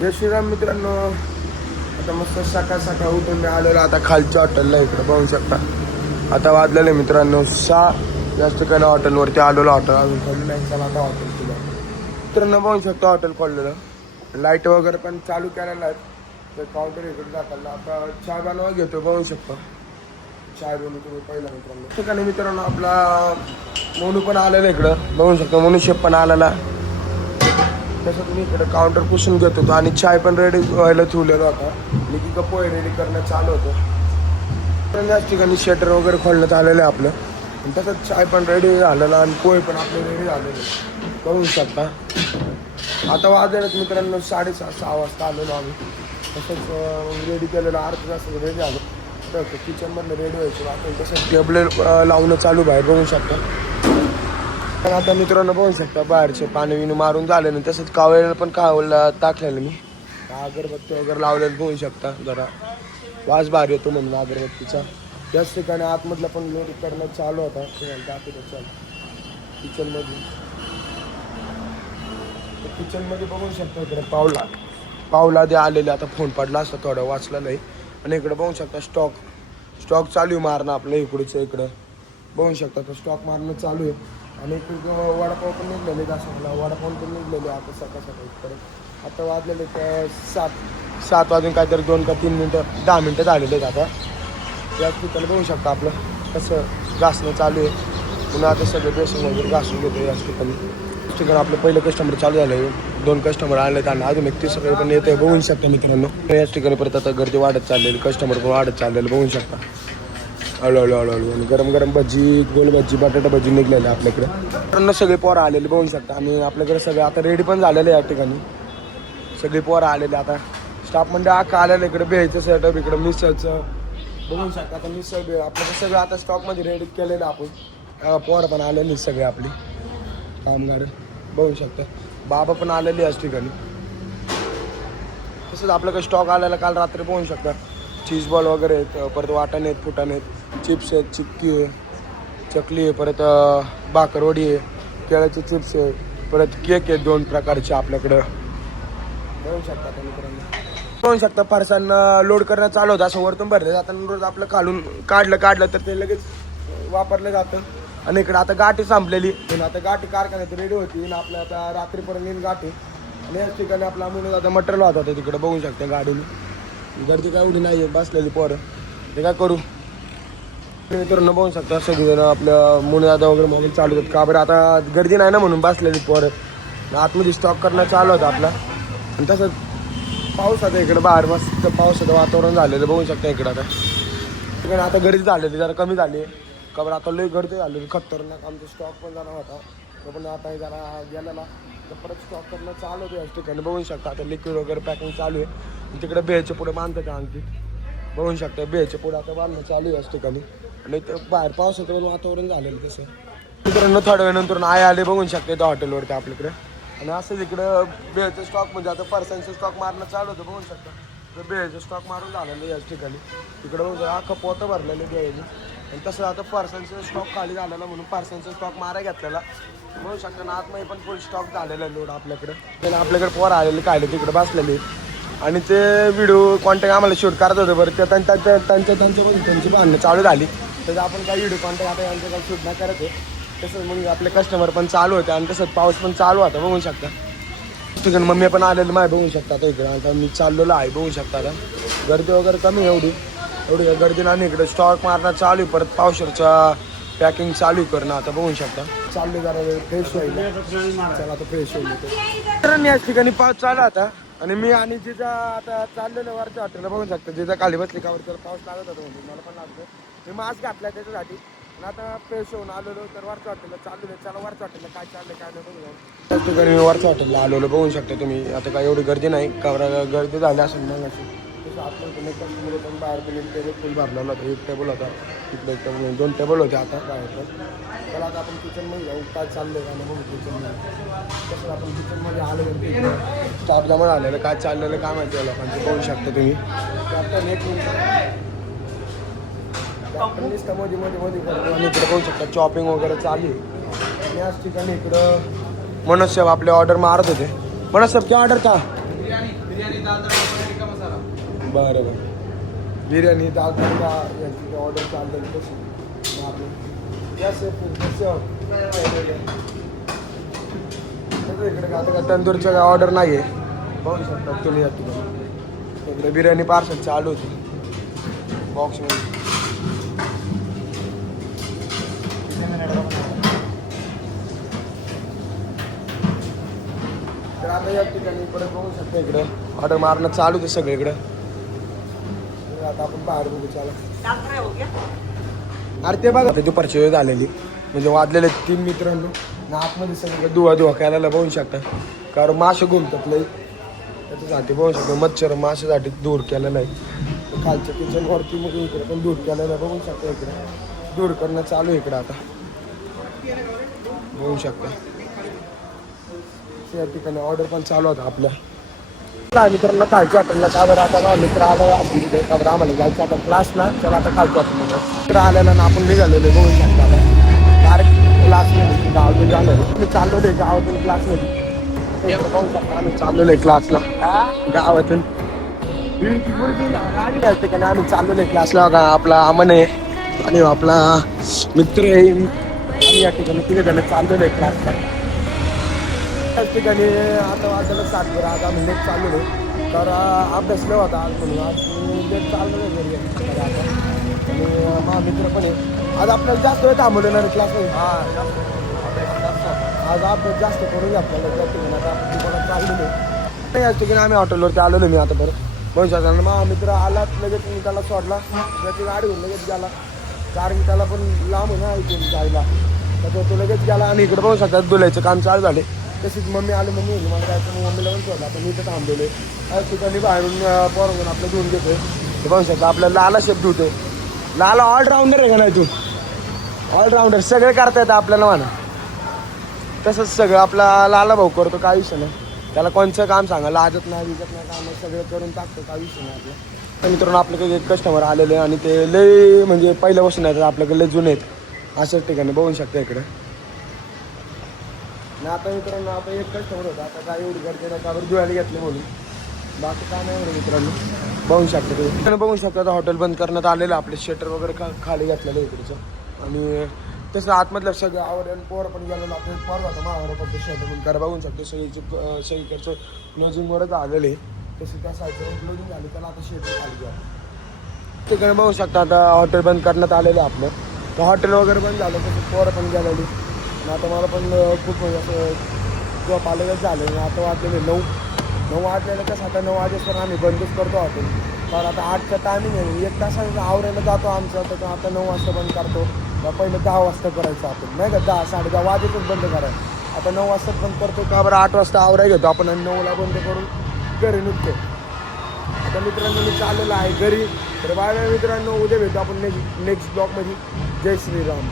जय श्रीराम मित्रांनो. आता मस्त सकाळ सकाळ उठून मी आलेलो आता खालच्या हॉटेलला. इकडे पाहू शकता आता वाजलेले मित्रांनो 6. जास्त काही हॉटेलवरती आलेलो. हॉटेल अजून खोललं नाही. चला आता हॉटेल तुला मित्रांनो पाहू शकता हॉटेल खोललेलं. लाईट वगैरे पण चालू केलेलं आहे. तर काउंटर इकडे जाताना आता चाय बनवा घेतो. पाहू शकता चाय बनवून तुम्ही पहिला मित्रांनो. ठिकाणी मित्रांनो आपला मोनू पण आलेला इकडं. बघू शकता मोनू शेफ पण आलेला. तसं तुम्ही इकडे काउंटर पुसून घेत होतो आणि चाय पण रेडी व्हायला ठेवलेलं होता. की पोहे रेडी करणं चालू होतं. याच ठिकाणी शटर वगैरे खोलण्यात आलेलं आहे आपलं. आणि तसंच चाय पण रेडी झालेलं आणि पोहे पण आपले रेडी झालेले बघू शकता. आता वाजलेत मित्रांनो 6:30-6 वाजता आलेलो आम्ही. तसंच रेडी केलेलं अर्धा तास रेडी झालं. तर किचनमधलं रेडी व्हायचं. आता तसंच टेबल लावणं चालू बाहेर बघू शकता. पण आता मित्रांनो बघू शकता बाहेरचे पाणी विणी मारून झाले नाही. तसंच कावळ्याला पण कावळला टाकलेलं मी. अगरबत्ती वगैरे लावलेलं बघू शकता. जरा वास भारी येतो म्हणून अगरबत्तीचा. त्याच ठिकाणी आतमधला पण लोड करणं चालू होता. किचनमध्ये बघू शकता. इकडे पावला दे आलेले. आता फोन पडला असता थोडं वाचलं नाही. आणि इकडे बघू शकता स्टॉक चालू आहे मारणं आपलं. इकडचं इकडं बघू शकता तर स्टॉक मारणं चालू आहे. आणि इकडं वडापाव पण निघलेले. जास्त मला वडापाव पण निघलेले आता सकाळ इकडे. आता वाजलेले तर 7 वाजून काहीतरी 2 का 3 मिनटं 10 मिनटं झालेले आहेत. आता याच ठिकाणी बघू शकता आपलं कसं घासणं चालू आहे. पुन्हा आता सगळे बेसन वगैरे घासून घेतो याच ठिकाणी आपलं पहिलं कस्टमर चालू झालं आहे. 2 कस्टमर आले आणि अजून एक तिसरं पण येतं बघू शकता मित्रांनो. याच ठिकाणी परत आता गर्दी वाढत चाललेली. कस्टमर पण वाढत चाललेलं बघू शकता. हळूहळू आणि गरम गरम भजी गोल भजी बटाटा भजी निघलेले आपल्याकडे. मित्रांनो सगळे पोरं आलेले बघू शकता. आणि आपल्याकडे सगळे आता रेडी पण झालेले या ठिकाणी. सगळे पोरं आलेले. आता स्टाफ म्हणजे अख्खा आलेलं इकडे भेळचं सेटअप. इकडे मिसळचं बघू शकता. आता मिसळ भेळ आपल्याकडे सगळं आता स्टॉकमध्ये रेडी केलेलं आपण. पोरं पण आलेली सगळे आपली कामगार बघू शकता. बाबा पण आलेले याच ठिकाणी. तसंच आपल्याकडे स्टॉक आलेला काल रात्री बघू शकता. चीज बॉल वगैरे आहेत. परत वाटाणे आहेत फुटाणे आहेत. चिप्स आहेत चिक्की आहे चकली आहे. परत भाकरवडी आहे. केळ्याचे चिप्स आहे. परत केक आहेत 2 प्रकारचे आपल्याकडं बघू शकता. मित्रांनो बघू शकता फरसाण लोड करणं चालू होतं. असं वरतून भरलं जातं. रोज आपलं खालून काढलं तर ते लगेच वापरलं जातं. आणि इकडे आता गाठी संपलेली. पण आता गाठी कारखान्यात रेडी होती आणि आपल्या आता रात्रीपर्यंत येईल गाठी. आणि याच ठिकाणी आपला म्हणून आता मटेरियल वाहत होतं तिकडे बघू शकता गाडीने. गर्दी काय एवढी नाही आहे. बसलेली पोरं ते काय करू मित्रांनो बघू शकता. सगळेजण आपल्या मुलादा वगैरे मोबाईल चालू होतात. का बरं आता गर्दी नाही ना म्हणून बसलेली पोरं. आतमध्ये स्टॉक करणं चालू होतं आपला. आणि तसंच पाऊस आता इकडे बाहेर मस्त पावसाचं वातावरण झालेलं बघू शकता. इकडं आता गर्दी झालेली जरा कमी झाली. का बरं आता लई गर्दी झालेली खतरनाक. आमचा स्टॉक पण जरा होता. तो पण आता जरा गेलेला तर परत स्टॉक करणं चालू होतं याच ठिकाणी बघू शकता. आता लिक्विड वगैरे पॅकिंग चालू आहे. तिकडे बेळच्या पुढे बांधतात आणखी बघू शकता. बेळच्या पुढे आता बांधणं चालू आहे याच ठिकाणी. आणि बाहेर पावसाचं पण वातावरण झालेलं तसं. मित्रांनो थोड्या वेळानंतर आले बघू शकता इथं हॉटेलवरती आपल्याकडे. आणि असंच इकडं बेळचं स्टॉक म्हणजे आता फरसांचं स्टॉक मारणं चालू होतं बघू शकता. तर बेळचं स्टॉक मारून झालेलं याच ठिकाणी. तिकडं बघू अख्खं पोतं भरलेलं बेळचं. आणि तसं आता फरसांचं स्टॉक खाली झालेला म्हणून फरसांचा स्टॉक मारा घेतलेला बघू शकता. ना आतमध्ये पण फुल स्टॉक झालेला लोड आपल्याकडे. त्याला आपल्याकडे पोरं आलेले खायले तिकडे बसलेले. आणि ते व्हिडिओ कॉन्टॅक्ट आम्हाला शूट करत होते. बरं ते त्यांची भांडणं चालू झाली. त्याचं आपण काही व्हिडिओ कॉन्टॅक्ट आता यांचं काही शूट नाही करत आहे. तसंच मग आपले कस्टमर पण चालू होते. आणि तसंच पाऊस पण चालू होता बघू शकता. तिकडे मम्मी पण आलेली माय बघू शकता. आता इकडे आता मी चाललेलो आहे बघू शकता. आता गर्दी वगैरे कमी एवढी गर्दी नाही. इकडे स्टॉक मारणं चालू आहे. परत पावसाचा पॅकिंग चालू करणं आता बघू शकता. चालले जरा फ्रेश होईल. चला आता फ्रेश होईल. तर याच ठिकाणी पाऊस चालू आता. आणि मी आणि जिजा आता चाललेलं वरच्या हॉटेलला बघू शकतो. जिजा खाली बसली का तर पाऊस लागत होता म्हणजे मला पण लागतो. मी मास्क घातला त्याच्यासाठी. आणि आता फ्रेश होऊन आलेलो तर वरच्या हॉटेलला चाललेलो. चला वरच्या हॉटेलला काय चाललं काय नाही बघू. त्याच ठिकाणी मी वरच्या हॉटेलला आलेलो बघू शकता तुम्ही. आता काय एवढी गर्दी नाही. का गर्दी झाली असेल मग अशी तसं आतमध्ये कस्टमर पण बाहेर पण टेबल फुल भरलेला होता. 1 टेबल होता तिकडे. 1 टेबल 2 टेबल होते आता बाहेर. त्याला आता आपण किचनमध्ये जाऊ काय चाललं का नाही बघू किचनमध्ये. तसं आपण किचनमध्ये आल्यावरती स्टाफ जमा झालेलं काय चाललेलं काय माहिती लोकांचं बघू शकता तुम्ही. आता एक मिनिट मध्ये करतो. आणि इकडे बघू शकता चॉपिंग वगैरे चालू आहे. आणि याच ठिकाणी इकडं मनोज साहेब आपले ऑर्डर मारत होते. मनोज साहेब क्या ऑर्डर था बिर्याणी दाल तडका टिक्का मसाला. बरं बरं. बिर्याणी दाल तडका यांची ऑर्डर चाललेली कशी इकडे आता का तंदूरचं काय ऑर्डर नाही आहे. पाहू शकता तुम्ही या ठिकाणी इकडे बिर्याणी पार्सल चालू होती बॉक्समध्ये. तर आता या ठिकाणी परत बघू शकता इकडे ऑर्डर मारणं चालू आहे सगळीकडे. आता आपण बाहेर बघू चालू. अरे ते बघा ते दुपारची वेळ झालेली म्हणजे वाजलेले 3 मित्रांनो ना आतमध्ये सगळं धुवा करायला बघू शकता. कारण मासे घुमतात लई त्याच्यासाठी बघू शकता. मच्छर माशासाठी दूर केलेलं आहे. खालच्या किचनवरती मग इकडे पण दूर केलेलं आहे बघू शकता. इकडे दूर करणं चालू आहे इकडं आता बघू शकता. या ठिकाणी ऑर्डर पण चालू होता आपल्या मित्रांना खालच्या हॉटेलला. का बरं आता मित्र आला का बरं आम्हाला जायचं आता क्लासला. तर आता खालच्या हॉटेलला मित्र आलेला ना आपण निघालेलो बघू शकता. आता डायरेक्ट क्लासमध्ये गावातून झालेलो मी चाललेलो आहे गावातून क्लासमध्ये. बघू शकता आम्ही चाललेलो आहे क्लासला गावातून. या ठिकाणी आम्ही चाललेलो आहे क्लासला. बघा आपला अमन आहे आणि आपला मित्र आहे. आम्ही या ठिकाणी 3 जण चाललेलो आहे क्लासला. त्याच ठिकाणी आता वाजलं 7 बरं. आता आम्ही लेट चाललेलो तर अभ्यास लय होता आज म्हणून आज लेट चाललेलो आहे घरी आता. आणि हा मित्र पण आहे. आज आपल्याला जास्त वेळ थांबवलं ना क्लासमध्ये. आज अभ्यास जास्त करून आपल्याला त्या ठिकाणी आता आपण दुकानात चाललेलो आहे. याच ठिकाणी आम्ही हॉटेलवरती आलेलो मी आता परत बघू शकता. मग मित्र आला लगेच मी त्याला सोडला. त्याची गाडी घेऊन लगेच गेला कारण की त्याला पण लांब आहे ना इथून जायला. तर तो लगेच गेला. आणि इकडे बघू शकता धुलायचं काम चालू झाले. तशीच मम्मी आली मम्मी होती मला जायचं मग मम्मीला पण सोडला. आता मी इथं थांबलेलो आहे. त्याच ठिकाणी बाहेरून पोरवून आपलं धुवून घेतोय. ते बघू शकता आपल्याला लाला शेप धुतोय. लाला ऑलराऊंडर आहे का नाही तू ऑलराऊंडर सगळे करता येतं आपल्याला म्हणा. तसंच सगळं आपला लाला भाऊ करतो काही विषय नाही. त्याला कोणचं काम सांगा लाजत नाही विजत नाही काम सगळं करून टाकतो काही विषय नाही आपलं. तर मित्रांनो आपल्याकडे एक कस्टमर आलेले आणि ते लय म्हणजे पहिल्यापासून येतात आपल्याकडे लय जुने आहेत. अशाच ठिकाणी बघू शकता इकडे. ना आता मित्रांनो आता एक कस्टमर होता. आता काय एवढी गर्दी नाही का बरं धुवायला घेतले म्हणून बाकी काय नाही एवढं मित्रांनो बघू शकता तुम्ही. बघू शकता आता हॉटेल बंद करण्यात आलेलं. आपले शटर वगैरे खाली घातलेलं आहे इकडचं. आणि तसं आतमधलं सगळं आवडेल पोरं पण गेलेलं आपलं पोरं होतं मावर पण ते शटर बंद करा बघू शकतो. सगळीकडचं क्लोजिंगवरच आलेलं आहे. तसं त्या साईडचं क्लोजिंग झाली त्याला आता शटर खाली घ्या तिकडे बघू शकता. आता हॉटेल बंद करण्यात आलेलं आपलं. तर हॉटेल वगैरे बंद झालं तसं पोरं पण गेलेली. आणि आता मला पण खूप म्हणजे असं झोप आलेलंच झालं. आता वाजलेले 9 वाजलेलं कसं आता 9 वाजेपर्यंत आम्ही बंदच करतो हॉटेल. कारण आता 8चा टायमिंग आहे. 1 तासानं आवरायला जातो आमचं. तर आता 9 वाजता बंद करतो. पहिलं 10 वाजता करायचं आपण नाही का 10 10:30 वाजेतच बंद करायचं. आता 9 वाजता बंद करतो का बरं 8 वाजता आवरायला घेतो आपण आणि 9ला बंद करून घरी निघतो. आता मित्रांनो मी चाललेलं आहे घरी. तर बाय बाय मित्रांनो उद्या भेटतो आपण नेक्स्ट ब्लॉगमध्ये. जय श्रीराम.